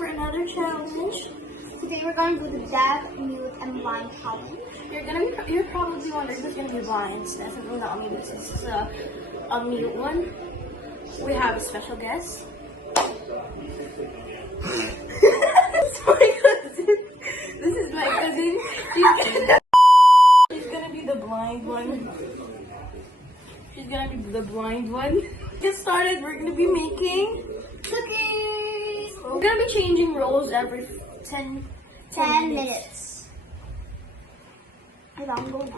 for another challenge. Today we're going to do the deaf, mute, and blind challenge. You're probably wondering who's gonna be blind. So that's not me. This is a mute one. We have a special guest. It's my cousin. This is my cousin. She's gonna be the blind one. She's gonna be the blind one. Get started. We're gonna be making Cookies! We're gonna be changing roles every 10 minutes. I'm going now.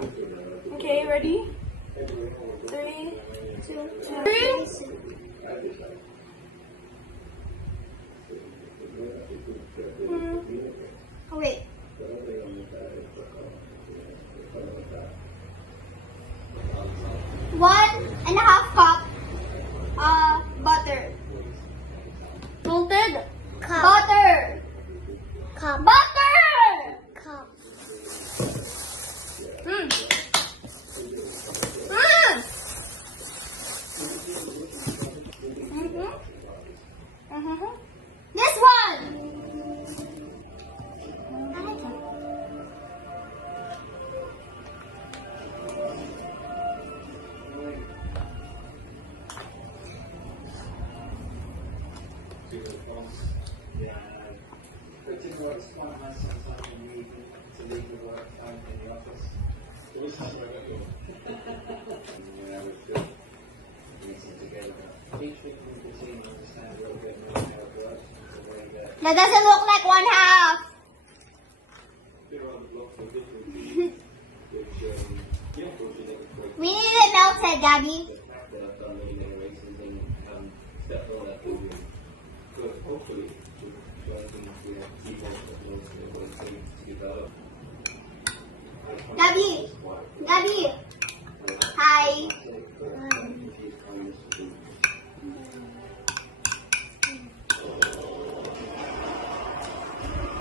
Okay, ready? 3, 2, 3. Oh, wait. 1.5 cup butter. Salted. Cup. Butter. Cup. Butter. Cup. This one. I like it. That doesn't look like 1/2. We need it melted, Gabby. Gabby. Hi.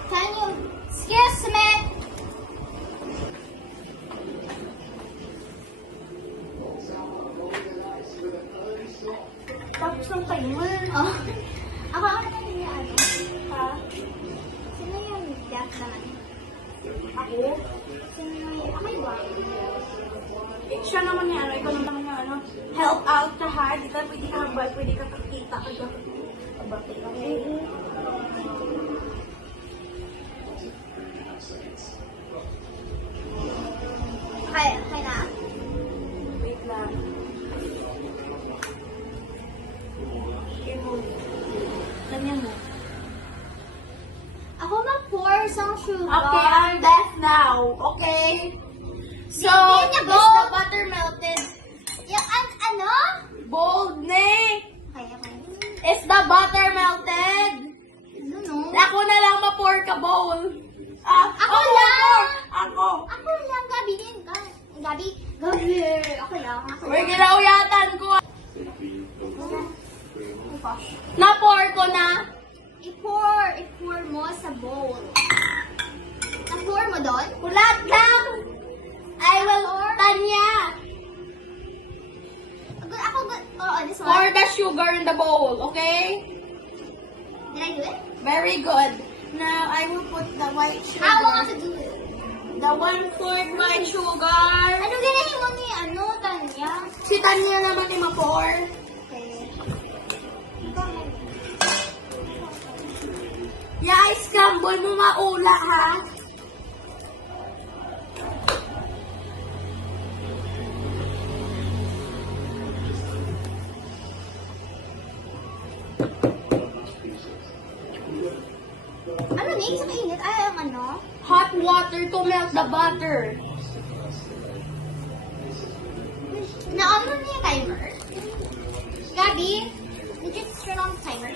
Can you excuse me? Tapos ng timer. Oh. Ako naman yung ano. Ha? Sino yung deaf naman? Ako? Sino yung... Ako yung blind. Siya naman yung ano, ikaw naman yung ano, help out ka ha. Di ka pwede ka ba, pwede ka pakita ka dyan. Okay? Okay na? Wait lang. Okay mo. Ganyan mo. Ako ma-pour some sugar. Okay, I'm deaf now. Okay? So, Hindi niya is bold. the butter melted? Yung ano? Bold, ne? Okay. Is the butter melted? No. Ako na lang ma-pour ka bowl. Ako lang! Ako. Ako lang, Gabi din. Gabi. Ako lang. Uy, ginauyatan ko. Na-pour ko na. I-pour mo sa bowl. Na-pour mo doon? Ulat lang. I will Tanya. This one. Pour the sugar in the bowl, okay? Did I do it? Very good. Now, I will put the white sugar. I want to do it. The 1/4 white sugar. Ano ganahin mo ni Tanya? Si Tanya naman ni ma-pour. Okay. I-scramble mo maula, ha? Ano ni? Sa mainit? Ay, ang ano? Hot water to melt the butter. Na-ano niya yung timer? Gabi? Did you turn on the timer?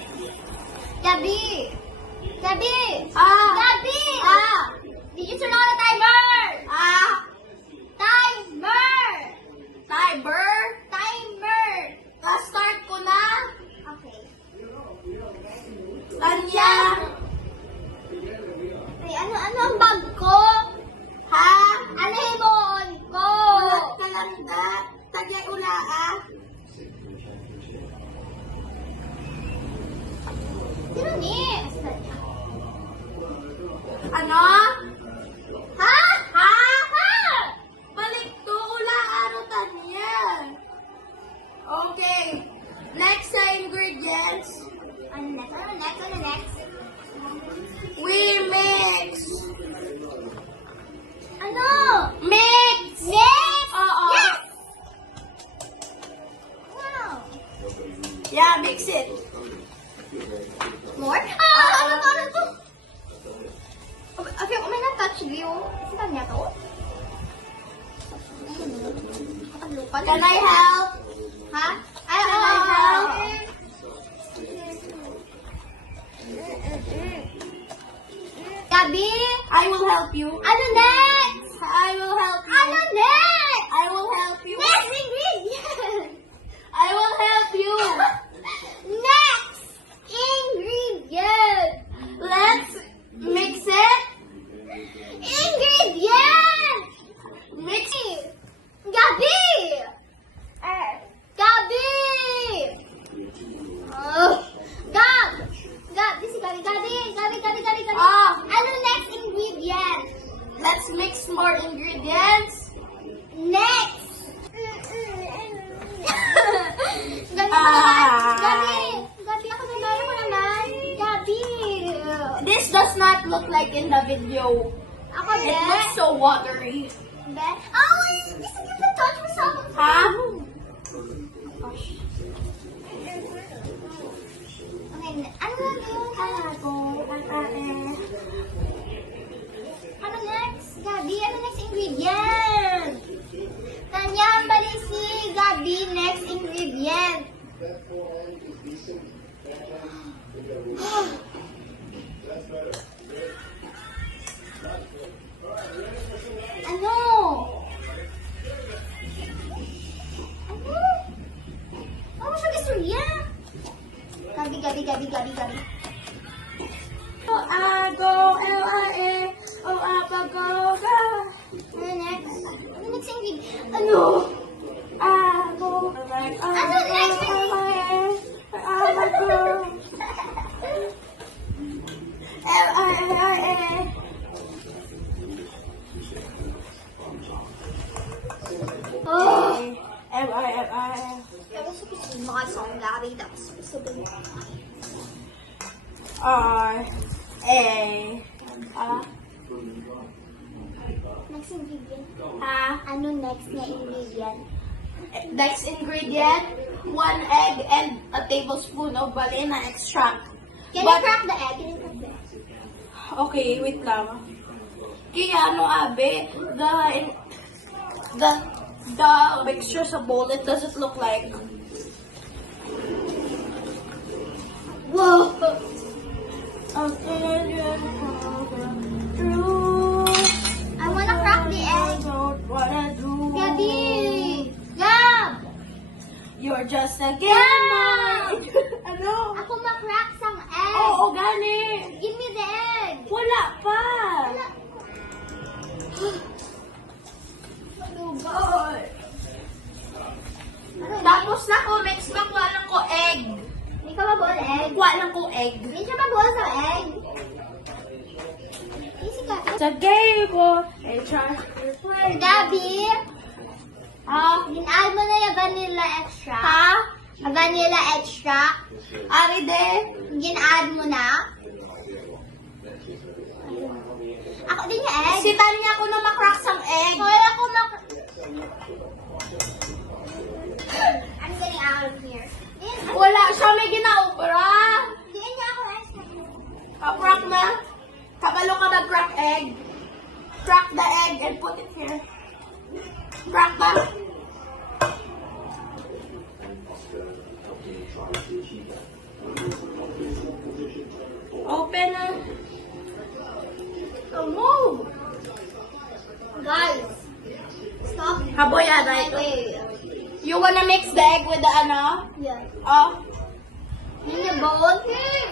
Gabi! Gabi! Gabi! Did you turn on the timer? Timer! Timer! Start ko na. Okay. Tanya. Ay, ano ang bag ko? Ha? Ano yung on ko? Ulat ka lang na. Tanya ula, Sino ni? pa niya to? Can I help? Ha? Ay, Can I help? Gabi! I will help you. Ano next? I will help you. Ano next? I will help you. Next ingredient! I will help you. Next ingredient! Let's mix it. Ingredient! Mix it. Gabi! Gabi! Gab! Gab! This is Gabi. Gabi. Ah. Ano next ingredient? Let's mix more ingredients. Next! Gabi, Ah. Gabi! Gabi, ako naman. Gabi! This does not look like in the video. Ako It din. looks so watery. Oh, this is the touch for someone. Huh? Okay, ano na yun? Ano next? Gabi, ano next ingredient? Tanya, bali si Gabi, next ingredient. Ano? Ano? Ano siya istorya? Gabi. Go, L-I-A, go, go. Ano next? Ano next ingredient? Ano? Go, Ano next ingredient? go. L-I-A. Oh! L-I-A. Tapos gusto mo mga song Gabi, tapos sabihin mo. R-A. Next ingredient. Ha? Ano next na ingredient? Next ingredient, 1 egg and a tablespoon of vanilla extract. Can you crack the egg? Okay, wait lang. Kaya ano, Abe, the mixture sa bowl, it doesn't look like. Whoa! I wanna crack the egg. Gabi! Gab! You're just a Gab! gamer. Ano? Ako ma-crack some egg. Oo, gani. Give me the egg. Wala pa. Wala. Tapos na ko, mix ba ko lang ko egg. Hindi ka mabuol egg. Kuha lang ko egg. Hindi siya mabuol sa egg. Easy ka. Sa gable, Gabi! Ha? Gin-add mo na yung vanilla extra. Ha? Vanilla extra. Ari de? Gin-add mo na. Ako din yung egg. Si Tanya ko na makrack sang egg. Hoy, ako I'm getting out of here. Wala siya, may ginaubra. Diyan niya ako rice na. Crack na. Kabalo ka mag-crack egg. Crack the egg and put it here. Crack na. Open na. Oh, move. Guys, stop. Haboy, aray. Wait. You wanna mix the egg with the ano? Yeah. Oh. In your bowl.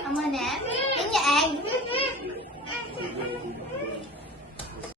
I'm gonna. In your egg.